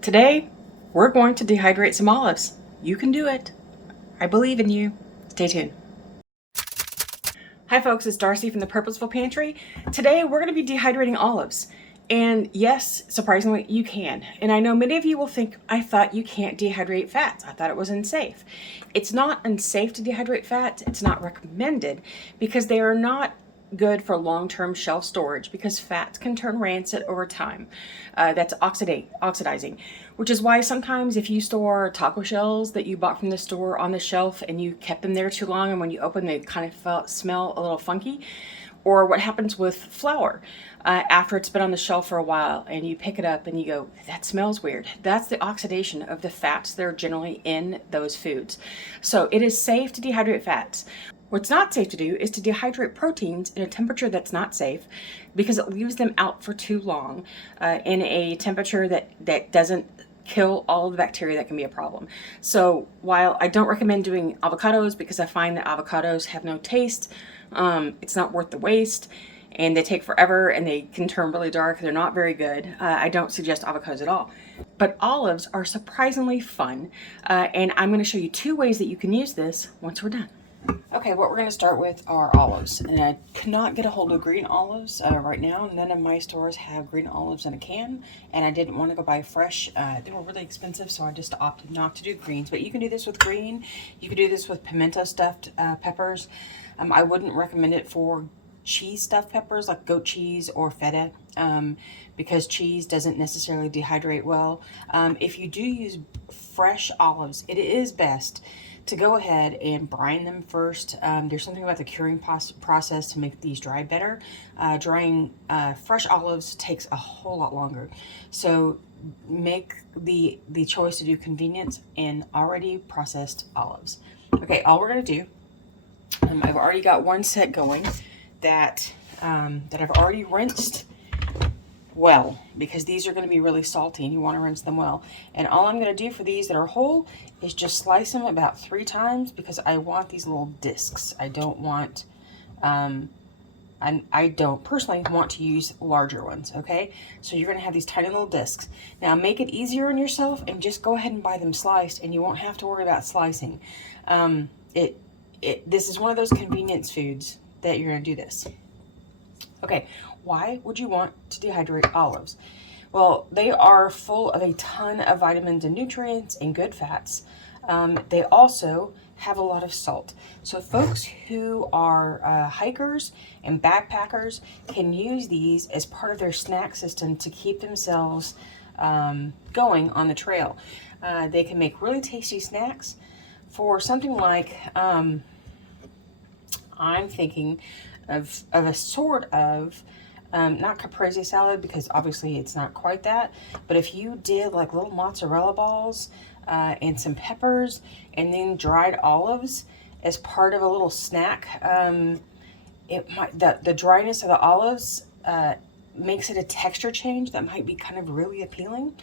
Today, we're going to dehydrate some olives. You can do it. I believe in you. Stay tuned. Hi folks, it's Darcy from the Purposeful Pantry. Today we're going to be dehydrating olives. And yes, surprisingly, you can. And I know many of you will think, I thought you can't dehydrate fats. I thought it was unsafe. It's not unsafe to dehydrate fats. It's not recommended because they are not good for long-term shelf storage because fats can turn rancid over time. That's oxidizing, which is why sometimes if you store taco shells that you bought from the store on the shelf and you kept them there too long and when you open they kind of smell a little funky, or what happens with flour after it's been on the shelf for a while and you pick it up and you go, that smells weird. That's the oxidation of the fats that are generally in those foods. So it is safe to dehydrate fats. What's not safe to do is to dehydrate proteins in a temperature that's not safe because it leaves them out for too long in a temperature that doesn't kill all the bacteria that can be a problem. So while I don't recommend doing avocados because I find that avocados have no taste, it's not worth the waste and they take forever and they can turn really dark. They're not very good. I don't suggest avocados at all. But olives are surprisingly fun and I'm going to show you 2 ways that you can use this once we're done. Okay, what we're going to start with are olives, and I cannot get a hold of green olives right now. None of my stores have green olives in a can, and I didn't want to go buy fresh. They were really expensive, so I just opted not to do greens. But you can do this with green. You can do this with pimento stuffed peppers. I wouldn't recommend it for cheese stuffed peppers like goat cheese or feta because cheese doesn't necessarily dehydrate well. If you do use fresh olives, it is best to go ahead and brine them first. There's something about the curing process to make these dry better. Drying fresh olives takes a whole lot longer. So make the choice to do convenience in already processed olives. Okay, all we're gonna do, I've already got one set going that I've already rinsed well because these are going to be really salty and you want to rinse them well. And all I'm going to do for these that are whole is just slice them about 3 times because I want these little discs. I don't want I don't personally want to use larger ones. Okay, so you're going to have these tiny little discs. Now make it easier on yourself and just go ahead and buy them sliced and you won't have to worry about slicing. This is one of those convenience foods that you're going to do this. Okay, why would you want to dehydrate olives? Well, they are full of a ton of vitamins and nutrients and good fats. They also have a lot of salt. So folks who are hikers and backpackers can use these as part of their snack system to keep themselves going on the trail. They can make really tasty snacks for something like, I'm thinking of a sort of, not caprese salad because obviously it's not quite that, but if you did like little mozzarella balls and some peppers and then dried olives as part of a little snack, it might, the dryness of the olives makes it a texture change that might be kind of really appealing.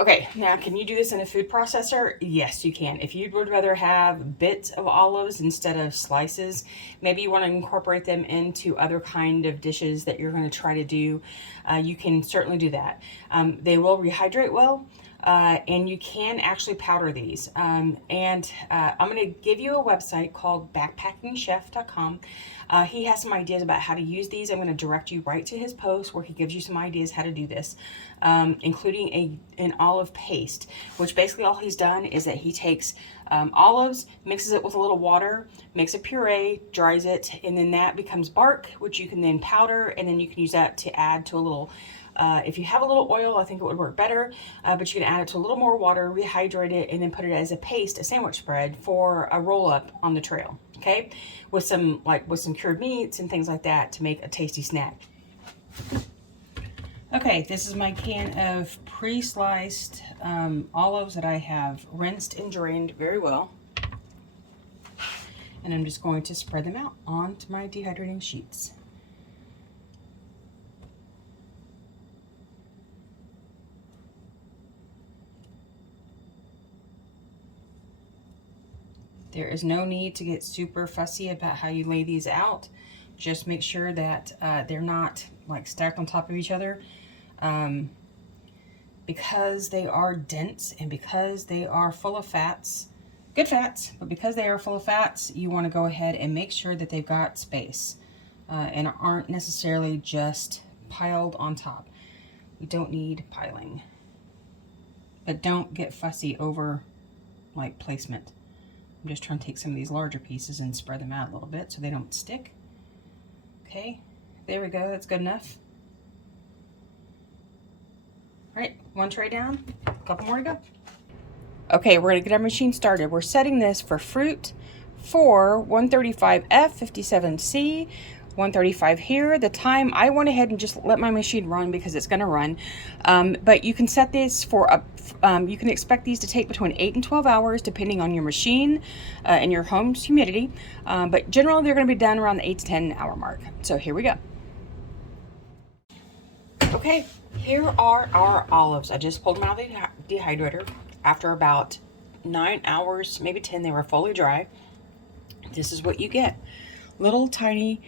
Okay, now can you do this in a food processor? Yes, you can. If you would rather have bits of olives instead of slices, maybe you want to incorporate them into other kind of dishes that you're going to try to do, you can certainly do that. They will rehydrate well. And you can actually powder these. I'm going to give you a website called backpackingchef.com. He has some ideas about how to use these. I'm going to direct you right to his post where he gives you some ideas how to do this, including an olive paste, which basically all he's done is that he takes olives, mixes it with a little water, makes a puree, dries it, and then that becomes bark, which you can then powder, and then you can use that to add to a little if you have a little oil, I think it would work better, but you can add it to a little more water, rehydrate it, and then put it as a paste, a sandwich spread for a roll up on the trail, okay? With some cured meats and things like that to make a tasty snack. Okay, this is my can of pre-sliced olives that I have rinsed and drained very well. And I'm just going to spread them out onto my dehydrating sheets. There is no need to get super fussy about how you lay these out. Just make sure that they're not like stacked on top of each other. Because they are dense and because they are full of fats, good fats, but because they are full of fats, you want to go ahead and make sure that they've got space and aren't necessarily just piled on top. You don't need piling. But don't get fussy over like placement. I'm just trying to take some of these larger pieces and spread them out a little bit so they don't stick. Okay, there we go, that's good enough. All right, one tray down, a couple more to go. Okay, we're gonna get our machine started. We're setting this for fruit for 135F, 57C, 135 here. The time, I went ahead and just let my machine run because it's gonna run. But you can set this for, you can expect these to take between 8 and 12 hours depending on your machine and your home's humidity. But generally they're gonna be done around the 8 to 10 hour mark. So here we go. Okay, here are our olives. I just pulled them out of the dehydrator after about 9 hours, maybe 10, they were fully dry. This is what you get. Little tiny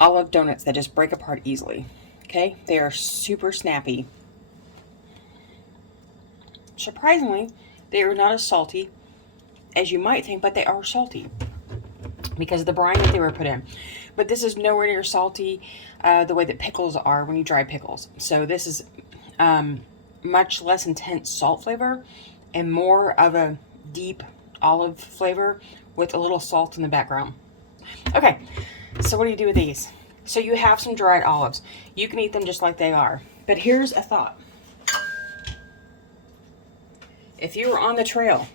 olive donuts that just break apart easily. Okay, they are super snappy. Surprisingly, they are not as salty as you might think, but they are salty because of the brine that they were put in. But this is nowhere near salty the way that pickles are when you dry pickles. So this is much less intense salt flavor and more of a deep olive flavor with a little salt in the background. Okay, so what do you do with these? So you have some dried olives. You can eat them just like they are. But here's a thought. If you were on the trail,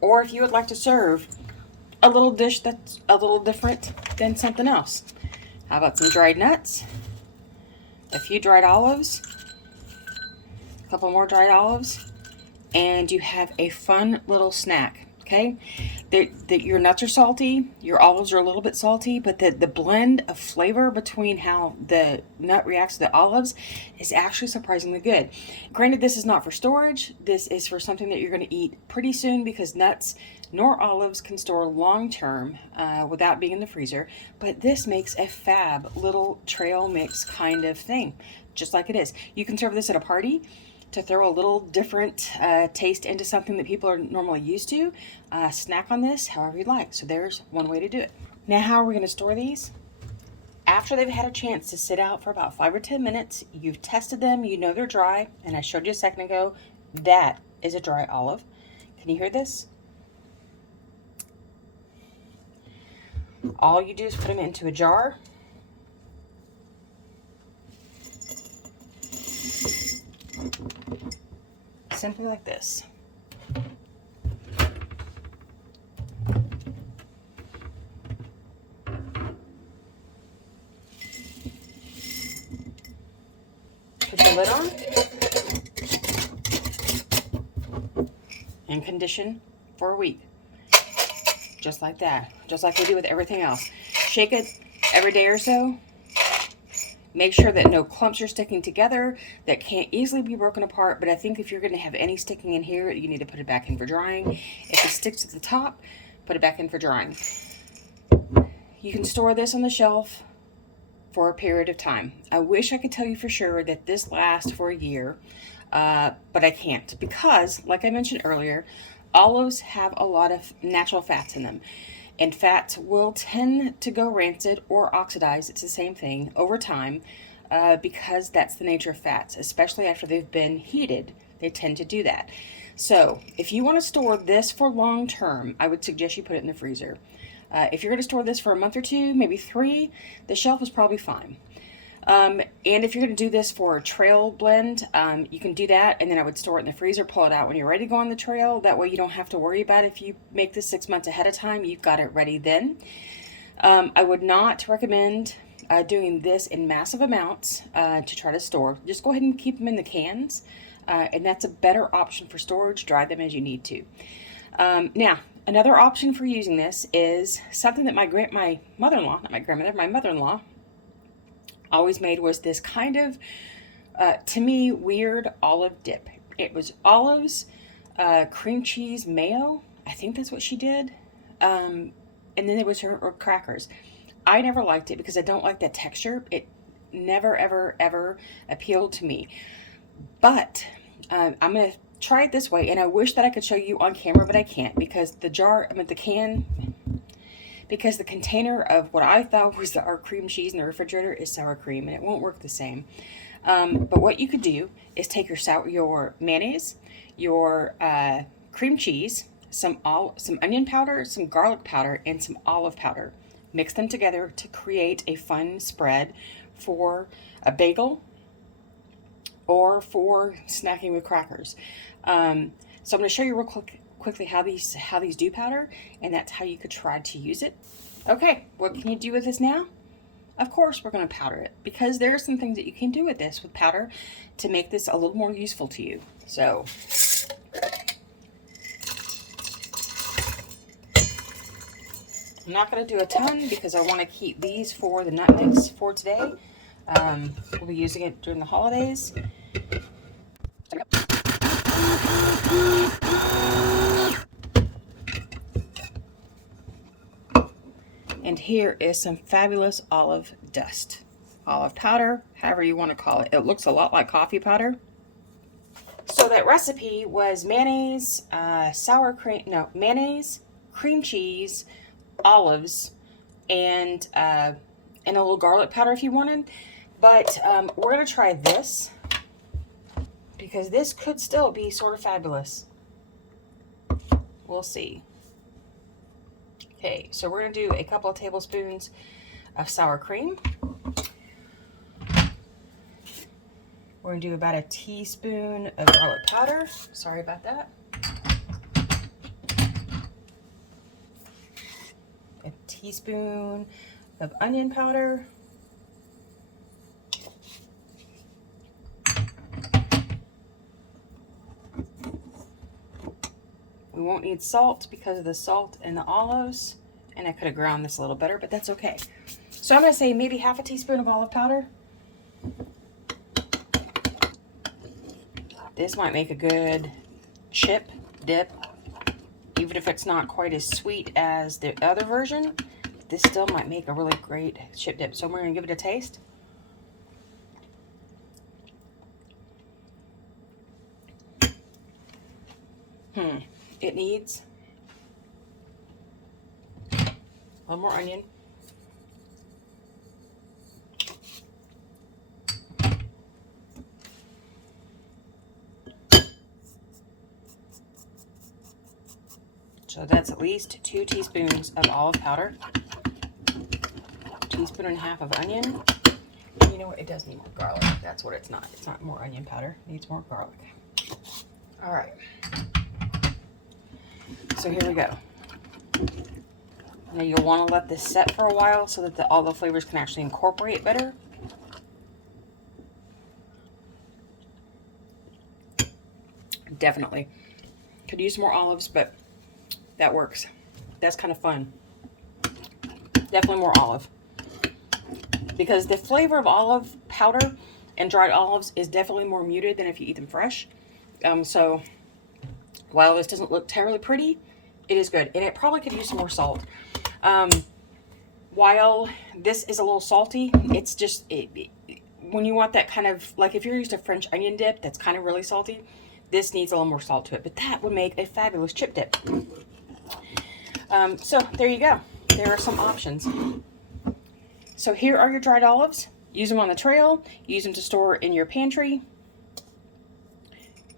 or if you would like to serve a little dish that's a little different than something else, how about some dried nuts, a few dried olives, a couple more dried olives, and you have a fun little snack. Okay, your nuts are salty, your olives are a little bit salty, but the blend of flavor between how the nut reacts to the olives is actually surprisingly good. Granted, this is not for storage. This is for something that you're going to eat pretty soon because nuts nor olives can store long term without being in the freezer. But this makes a fab little trail mix kind of thing, just like it is. You can serve this at a party to throw a little different taste into something that people are normally used to. Snack on this however you like. So there's one way to do it. Now, how are we going to store these? After they've had a chance to sit out for about 5 or 10 minutes, you've tested them, you know they're dry, and I showed you a second ago, that is a dry olive. Can you hear this? All you do is put them into a jar. Simply like this. Put the lid on and condition for a week. Just like that. Just like we do with everything else. Shake it every day or so. Make sure that no clumps are sticking together that can't easily be broken apart. But I think if you're going to have any sticking in here, you need to put it back in for drying. If it sticks at the top, put it back in for drying. You can store this on the shelf for a period of time. I wish I could tell you for sure that this lasts for a year, but I can't because, like I mentioned earlier, olives have a lot of natural fats in them. And fats will tend to go rancid or oxidize, it's the same thing, over time because that's the nature of fats, especially after they've been heated. They tend to do that. So if you want to store this for long term, I would suggest you put it in the freezer. If you're going to store this for a month or two, maybe 3, the shelf is probably fine. And if you're going to do this for a trail blend, you can do that, and then I would store it in the freezer, pull it out when you're ready to go on the trail. That way you don't have to worry about it. If you make this 6 months ahead of time, you've got it ready then. I would not recommend doing this in massive amounts to try to store. Just go ahead and keep them in the cans, and that's a better option for storage. Dry them as you need to. Now, another option for using this is something that my mother-in-law, not my grandmother, my mother-in-law, always made, was this kind of, to me, weird olive dip. It was olives, cream cheese, mayo, I think that's what she did. And then there was her crackers. I never liked it because I don't like that texture. It never, ever, ever appealed to me. But I'm going to try it this way. And I wish that I could show you on camera, but I can't because the container of what I thought was our cream cheese in the refrigerator is sour cream, and it won't work the same. But what you could do is take your mayonnaise, your cream cheese, some onion powder, some garlic powder, and some olive powder. Mix them together to create a fun spread for a bagel or for snacking with crackers. So I'm going to show you real quickly how these do powder, and that's how you could try to use it. Okay, what can you do with this now? Of course we're going to powder it, because there are some things that you can do with this with powder to make this a little more useful to you. So I'm not going to do a ton because I want to keep these for the nut mix for today. We'll be using it during the holidays. And here is some fabulous olive dust. Olive powder, however you want to call it. It looks a lot like coffee powder. So that recipe was mayonnaise, mayonnaise, cream cheese, olives, and a little garlic powder if you wanted. But we're going to try this because this could still be sort of fabulous. We'll see. Okay, so we're going to do a couple of tablespoons of sour cream. We're going to do about a teaspoon of garlic powder. Sorry about that. A teaspoon of onion powder. We won't need salt because of the salt and the olives, and I could have ground this a little better, but that's okay. So I'm going to say maybe half a teaspoon of olive powder. This might make a good chip dip, even if it's not quite as sweet as the other version. This still might make a really great chip dip, so we're going to give it a taste. It needs a little more onion. So that's at least 2 teaspoons of olive powder, 1.5 teaspoons of onion. You know what? It does need more garlic. That's what it's not. It's not more onion powder. It needs more garlic. All right. So here we go. Now you'll want to let this set for a while so that all the flavors can actually incorporate better. Definitely. Could use more olives, but that works. That's kind of fun. Definitely more olive. Because the flavor of olive powder and dried olives is definitely more muted than if you eat them fresh. So while this doesn't look terribly pretty, it is good. And it probably could use some more salt. While this is a little salty, it's just, when you want that kind of, like if you're used to French onion dip, that's kind of really salty, this needs a little more salt to it. But that would make a fabulous chip dip. So there you go. There are some options. So here are your dried olives. Use them on the trail. Use them to store in your pantry.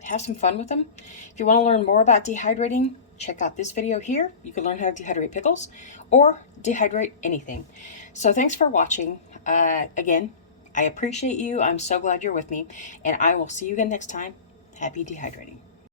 Have some fun with them. If you want to learn more about dehydrating, check out this video here. You can learn how to dehydrate pickles or dehydrate anything. So thanks for watching. Again, I appreciate you. I'm so glad you're with me. And I will see you again next time. Happy dehydrating.